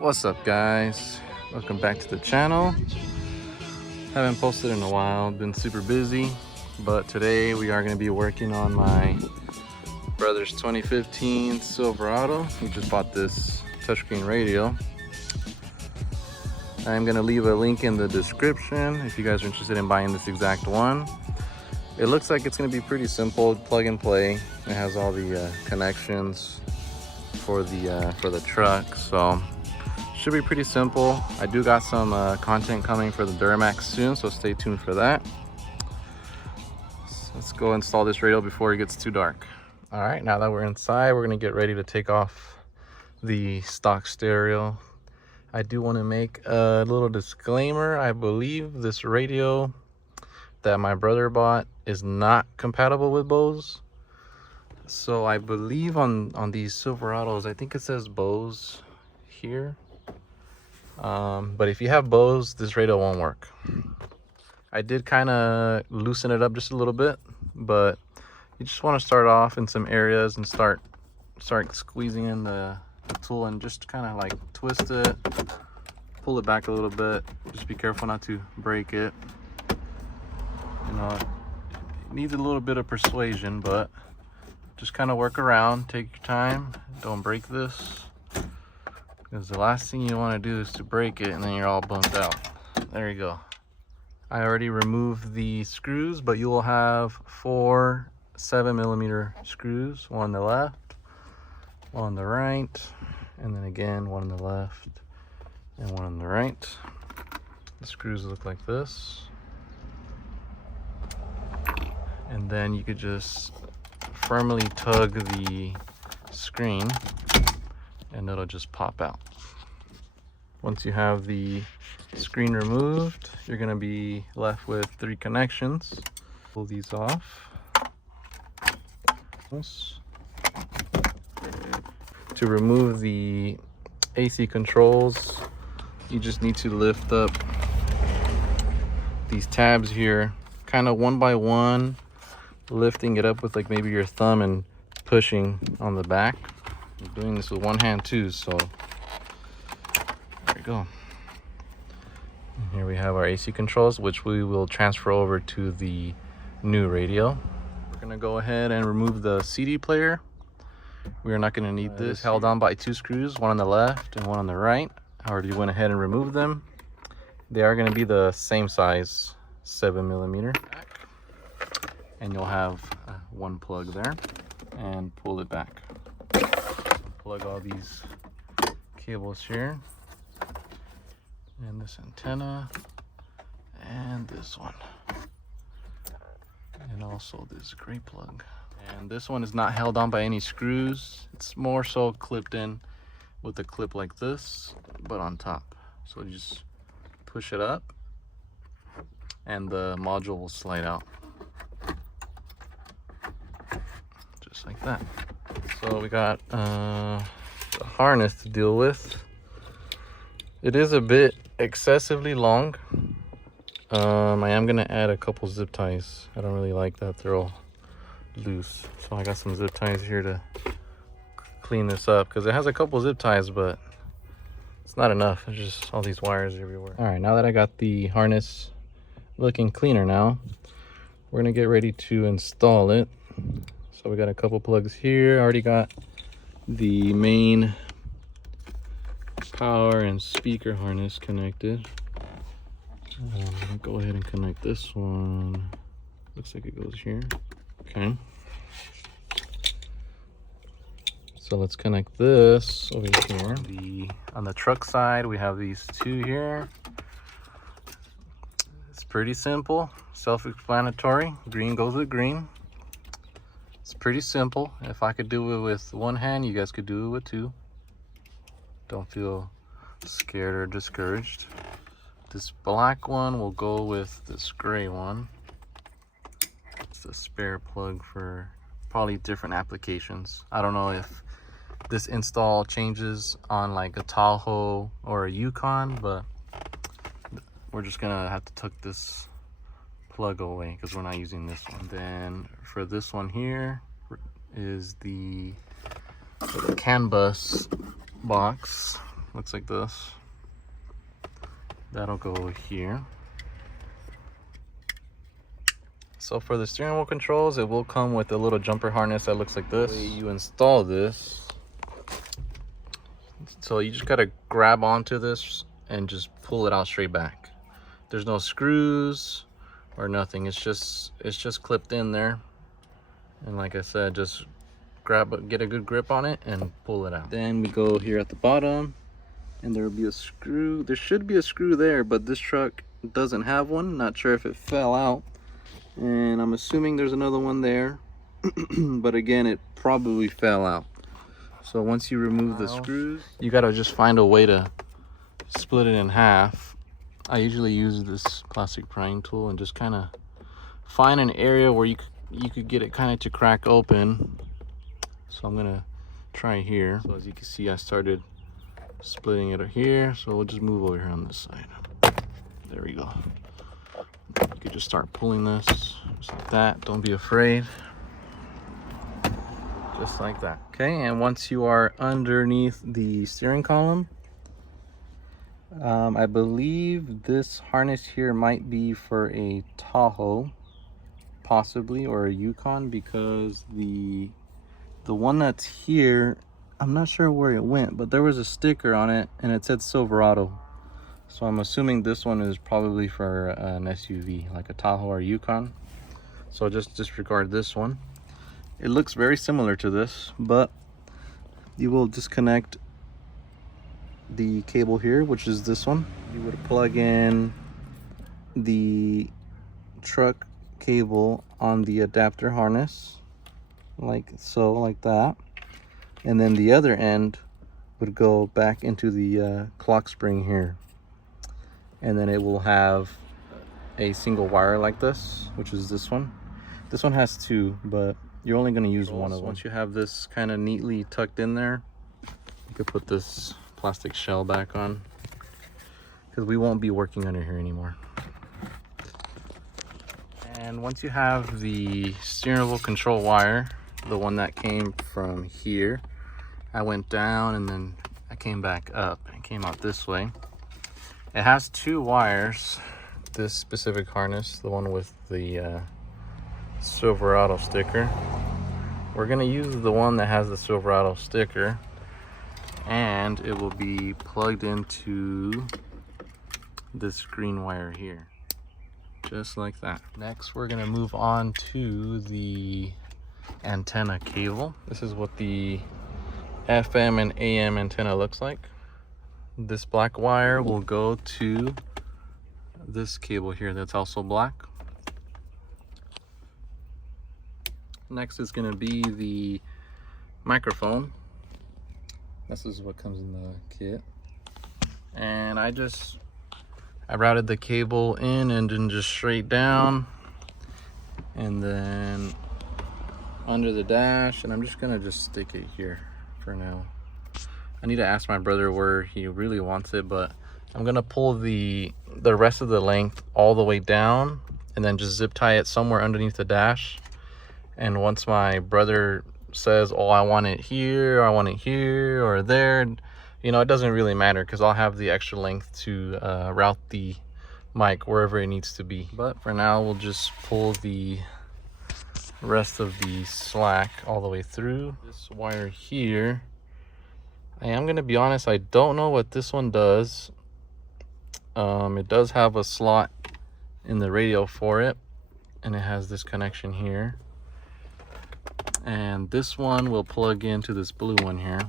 What's up, guys? Welcome back to the channel. Haven't posted in a while, been super busy, but today we are going to be working on my brother's 2015 Silverado. He just bought this touchscreen radio. I'm going to leave a link in the description if you guys are interested in buying this exact one. It looks like it's going to be pretty simple, plug and play. It has all the connections for the truck, so should be pretty simple. I do got some content coming for the Duramax soon, so stay tuned for that. So let's go install this radio before it gets too dark. All right, now that we're inside, we're gonna get ready to take off the stock stereo. I do want to make a little disclaimer. I believe this radio that my brother bought is not compatible with Bose. So I believe on these Silverados, I think it says Bose here. But if you have Bose, this radio won't work. I did kind of loosen it up just a little bit, but you just want to start off in some areas and start squeezing in the tool and just kind of like twist it, pull it back a little bit. Just be careful not to break it. You know, it needs a little bit of persuasion, but just kind of work around, take your time, don't break this, because the last thing you want to do is to break it and then you're all bumped out. There you go. I already removed the screws, but you will have 4 7mm screws, one on the left, one on the right, and then again one on the left and one on the right. The screws look like this, and then you could just firmly tug the screen and it'll just pop out. Once you have the screen removed, you're going to be left with 3 connections. Pull these off. To remove the AC controls, you just need to lift up these tabs here, kind of one by one, lifting it up with like maybe your thumb and pushing on the back. I'm doing this with one hand too, so there we go. And here we have our AC controls, which we will transfer over to the new radio. We're gonna go ahead and remove the CD player. We are not gonna need this. Held on by 2 screws, one on the left and one on the right. I already went ahead and removed them. They are gonna be the same size, 7mm. And you'll have one plug there, and pull it back. Plug all these cables here, and this antenna, and this one, and also this gray plug. And this one is not held on by any screws. It's more so clipped in with a clip like this, but on top. So you just push it up and the module will slide out. Just like that. So we got the harness to deal with. It is a bit excessively long. I am gonna add a couple zip ties. I don't really like that they're all loose, so I got some zip ties here to clean this up, because it has a couple zip ties, but it's not enough. There's just all these wires everywhere. All right, now that I got the harness looking cleaner, now we're gonna get ready to install it. So we got a couple plugs here. I already got the main power and speaker harness connected. I'm gonna go ahead and connect this one. Looks like it goes here. Okay. So let's connect this over here. On the truck side, we have these 2 here. It's pretty simple, self-explanatory. Green goes with green. It's pretty simple. If I could do it with one hand, you guys could do it with 2. Don't feel scared or discouraged. This black one will go with this gray one. It's a spare plug for probably different applications. I don't know if this install changes on like a Tahoe or a Yukon, but we're just gonna have to tuck this plug away because we're not using this one. Then for this one here is the CAN bus box. looks like this. That'll go here. So for the steering wheel controls, it will come with a little jumper harness that looks like this. The way you install this, so you just gotta grab onto this and just pull it out straight back. There's no screws or nothing. It's just clipped in there. And like I said, just get a good grip on it and pull it out. Then we go here at the bottom, and there will be a screw. There should be a screw there, but this truck doesn't have one. Not sure if it fell out. And I'm assuming there's another one there. But again, it probably fell out. So once you remove the screws, you gotta just find a way to split it in half. I usually use this plastic prying tool and just kind of find an area where you could get it kind of to crack open. So I'm gonna try here. So as you can see, I started splitting it here. So we'll just move over here on this side. There we go. You could just start pulling this just like that. Don't be afraid. Just like that. Okay, and once you are underneath the steering column, I believe this harness here might be for a Tahoe, possibly, or a Yukon, because the one that's here, I'm not sure where it went, but there was a sticker on it and it said Silverado. So I'm assuming this one is probably for an SUV, like a Tahoe or Yukon. So just disregard this one. It looks very similar to this, but you will disconnect the cable here, which is this one. You would plug in the truck cable on the adapter harness, like so, like that. And then the other end would go back into the clock spring here. And then it will have a single wire like this, which is this one. This one has two, but you're only going to use one of them. Once you have this kind of neatly tucked in there, you could put this plastic shell back on, because we won't be working under here anymore. And once you have the steering wheel control wire, the one that came from here, I went down and then I came back up and came out this way. It has two wires. This specific harness, the one with the Silverado sticker, we're gonna use the one that has the Silverado sticker, and it will be plugged into this green wire here, just like that. Next, we're gonna move on to the antenna cable. This is what the FM and AM antenna looks like. This black wire will go to this cable here that's also black. Next is going to be the microphone. This is what comes in the kit. And I routed the cable in and then just straight down, and then under the dash, and I'm just going to just stick it here for now. I need to ask my brother where he really wants it, but I'm gonna pull the rest of the length all the way down and then just zip tie it somewhere underneath the dash. And once my brother says, oh, I want it here, or I want it here or there, you know, it doesn't really matter, because I'll have the extra length to route the mic wherever it needs to be. But for now, we'll just pull the rest of the slack all the way through. This wire here, I am going to be honest, I don't know what this one does. It does have a slot in the radio for it, and it has this connection here. And this one will plug into this blue one here.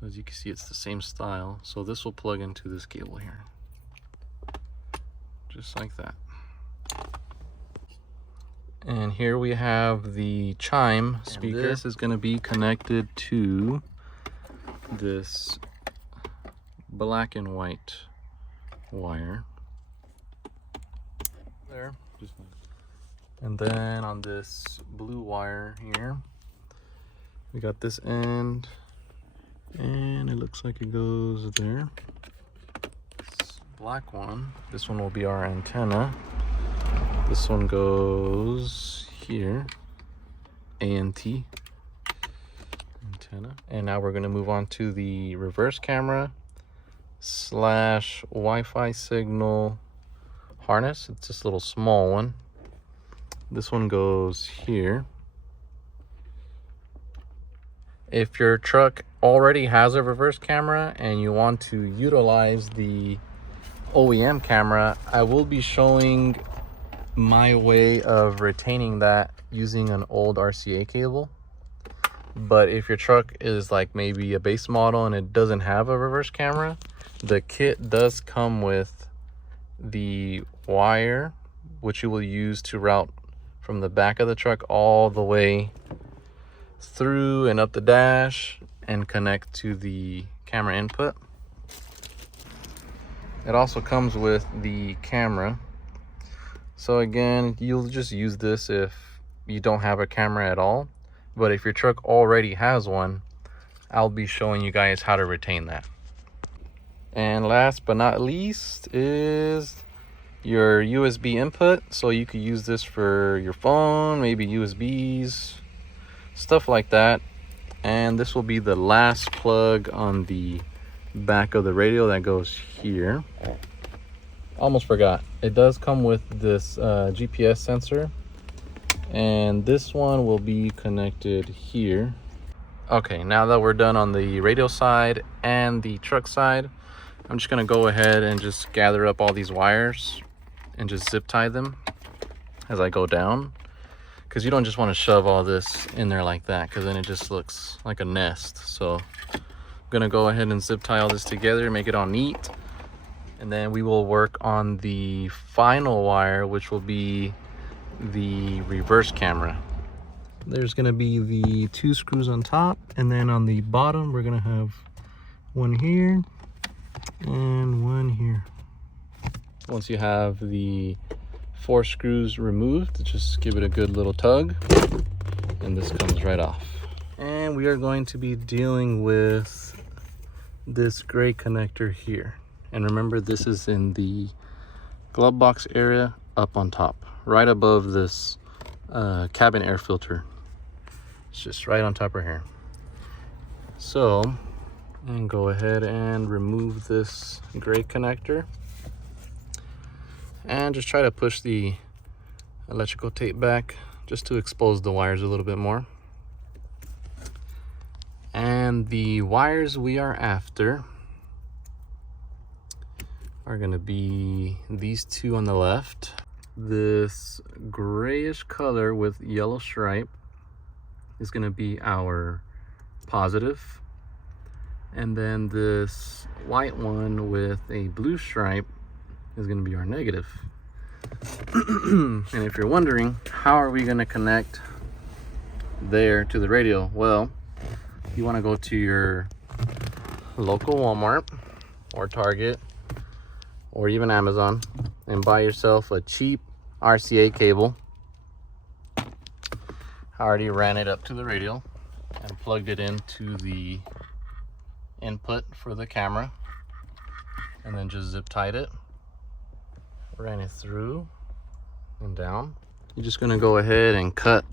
So as you can see, it's the same style. So this will plug into this cable here, just like that. And here we have the chime speaker. And this is going to be connected to this black and white wire there. And then on this blue wire here, we got this end, and it looks like it goes there. This black one, this one will be our antenna. This one goes here, antenna. antenna. And now we're going to move on to the reverse camera slash Wi-Fi signal harness. It's this little small one. This one goes here. If your truck already has a reverse camera and you want to utilize the OEM camera, I will be showing my way of retaining that using an old RCA cable. But if your truck is like maybe a base model and it doesn't have a reverse camera, the kit does come with the wire, which you will use to route from the back of the truck all the way through and up the dash and connect to the camera input. It also comes with the camera. So again, you'll just use this if you don't have a camera at all. But if your truck already has one, I'll be showing you guys how to retain that. And last but not least is your USB input. So you could use this for your phone, maybe USBs, stuff like that. And this will be the last plug on the back of the radio that goes here. Almost forgot, it does come with this GPS sensor, and this one will be connected here. Okay, now that we're done on the radio side and the truck side, I'm just gonna go ahead and just gather up all these wires and just zip tie them as I go down, because you don't just want to shove all this in there like that, because then it just looks like a nest. So I'm gonna go ahead and zip tie all this together, make it all neat, and then we will work on the final wire, which will be the reverse camera. There's gonna be the 2 screws on top, and then on the bottom we're gonna have one here and one here. Once you have the 4 screws removed, just give it a good little tug and this comes right off. And we are going to be dealing with this gray connector here. And remember, this is in the glove box area up on top, right above this cabin air filter. It's just right on top right here. So, and go ahead and remove this gray connector. And just try to push the electrical tape back just to expose the wires a little bit more. And the wires we are after are going to be these 2 on the left. This grayish color with yellow stripe is going to be our positive, and then this white one with a blue stripe is going to be our negative. And if you're wondering, how are we going to connect there to the radio? Well, you want to go to your local Walmart or Target or even Amazon and buy yourself a cheap RCA cable. I already ran it up to the radio and plugged it into the input for the camera, and then just zip tied it, ran it through and down. You're just going to go ahead and cut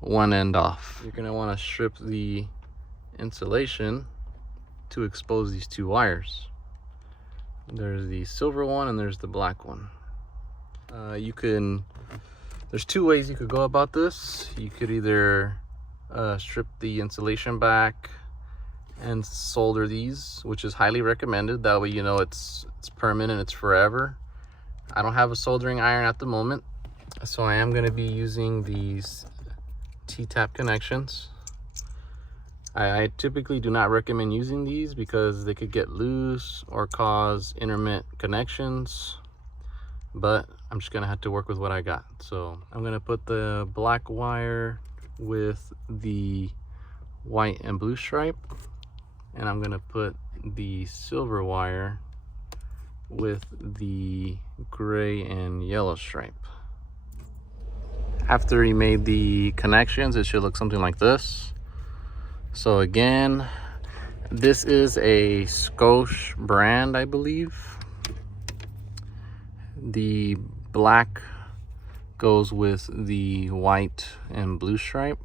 one end off. You're going to want to strip the insulation to expose these 2 wires. There's the silver one and there's the black one. There's 2 ways you could go about this. You could either strip the insulation back and solder these, which is highly recommended. That way you know it's permanent, it's forever. I don't have a soldering iron at the moment, so I am going to be using these T-tap connections. I typically do not recommend using these because they could get loose or cause intermittent connections, but I'm just gonna have to work with what I got. So I'm gonna put the black wire with the white and blue stripe, and I'm gonna put the silver wire with the gray and yellow stripe. After you made the connections, it should look something like this. So again, this is a Scosche brand, I believe. The black goes with the white and blue stripe,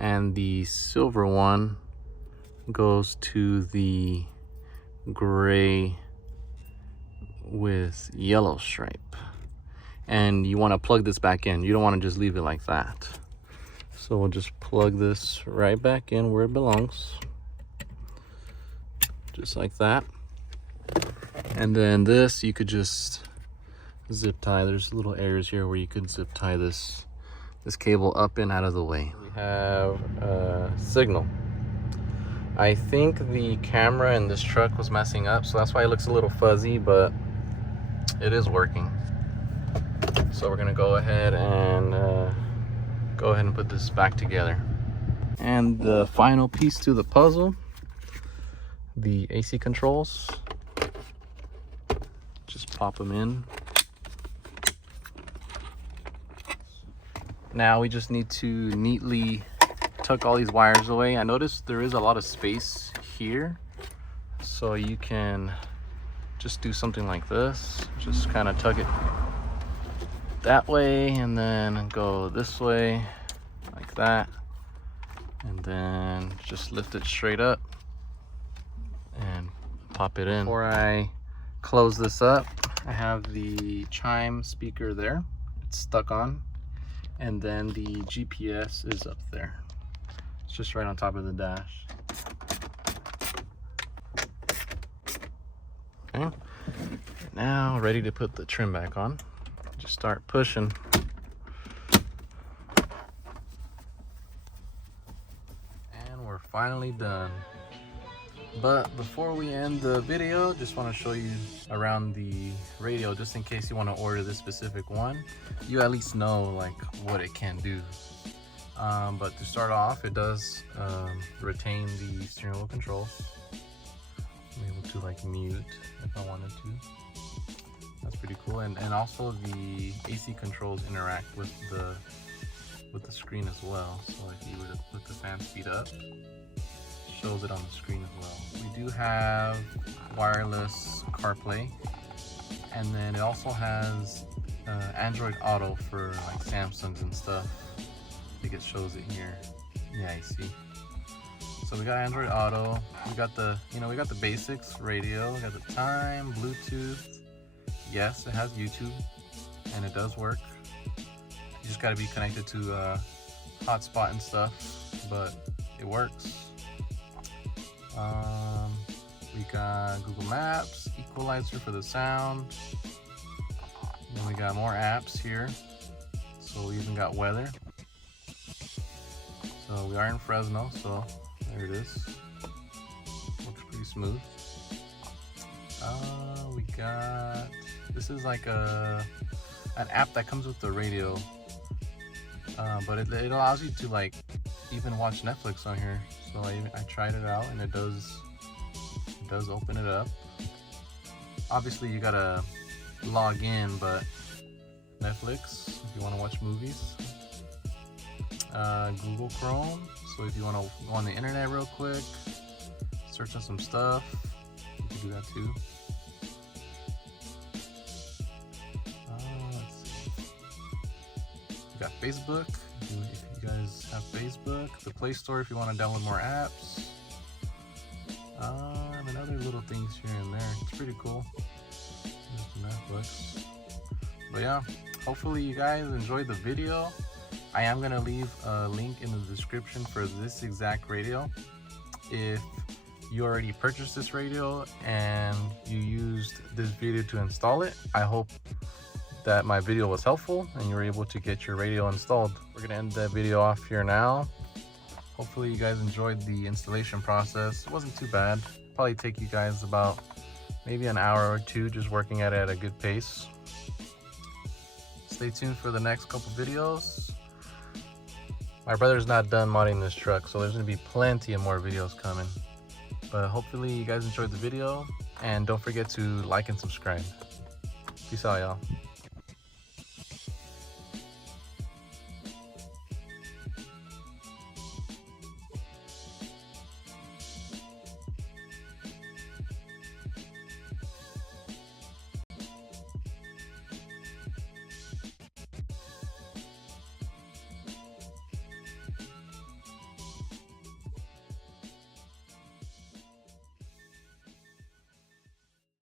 and the silver one goes to the gray with yellow stripe. And you want to plug this back in. You don't want to just leave it like that. So we'll just plug this right back in where it belongs, just like that. And then this, you could just zip tie. There's little areas here where you could zip tie this cable up and out of the way. We have a signal. I think the camera in this truck was messing up, so that's why it looks a little fuzzy, but it is working. So we're gonna go ahead and put this back together. And the final piece to the puzzle, the AC controls. Just pop them in. Now we just need to neatly tuck all these wires away. I noticed there is a lot of space here, so you can just do something like this. Just kind of tuck it that way and then go this way like that, and then just lift it straight up and pop it in. Before I close this up, I have the chime speaker there, it's stuck on, and then the GPS is up there. It's just right on top of the dash. Okay, now ready to put the trim back on. Just start pushing. And we're finally done. But before we end the video, just want to show you around the radio, just in case you want to order this specific one. You at least know like what it can do. But to start off, it does retain the steering wheel controls. I'm able to like mute if I wanted to. That's pretty cool. And also the AC controls interact with the screen as well. So if you were to put the fan speed up, shows it on the screen as well. We do have wireless CarPlay, and then it also has Android Auto for like Samsungs and stuff. I think it shows it here. Yeah, I see. So we got Android Auto. We got the basics radio. We got the time, Bluetooth. Yes, it has YouTube, and it does work. You just got to be connected to hotspot and stuff, but it works. We got Google Maps, equalizer for the sound. Then we got more apps here. So we even got weather. So we are in Fresno, so there it is. Looks pretty smooth. We got, this is like an app that comes with the radio, but it allows you to like even watch Netflix on here. So I tried it out, and it does open it up. Obviously you gotta log in, but Netflix if you want to watch movies. Google Chrome, so if you want to go on the internet real quick, search on some stuff, you can do that too. Let's see. We got Facebook, if you guys have Facebook. The Play Store if you want to download more apps. And other little things here and there. It's pretty cool. There's Netflix. But yeah, hopefully you guys enjoyed the video. I am going to leave a link in the description for this exact radio. If you already purchased this radio and you used this video to install it, I hope that my video was helpful and you were able to get your radio installed. We're going to end the video off here now. Hopefully you guys enjoyed the installation process. It wasn't too bad. Probably take you guys about maybe an hour or two just working at it at a good pace. Stay tuned for the next couple videos. My brother's not done modding this truck, so there's gonna be plenty of more videos coming. But hopefully you guys enjoyed the video, and don't forget to like and subscribe. Peace out, y'all.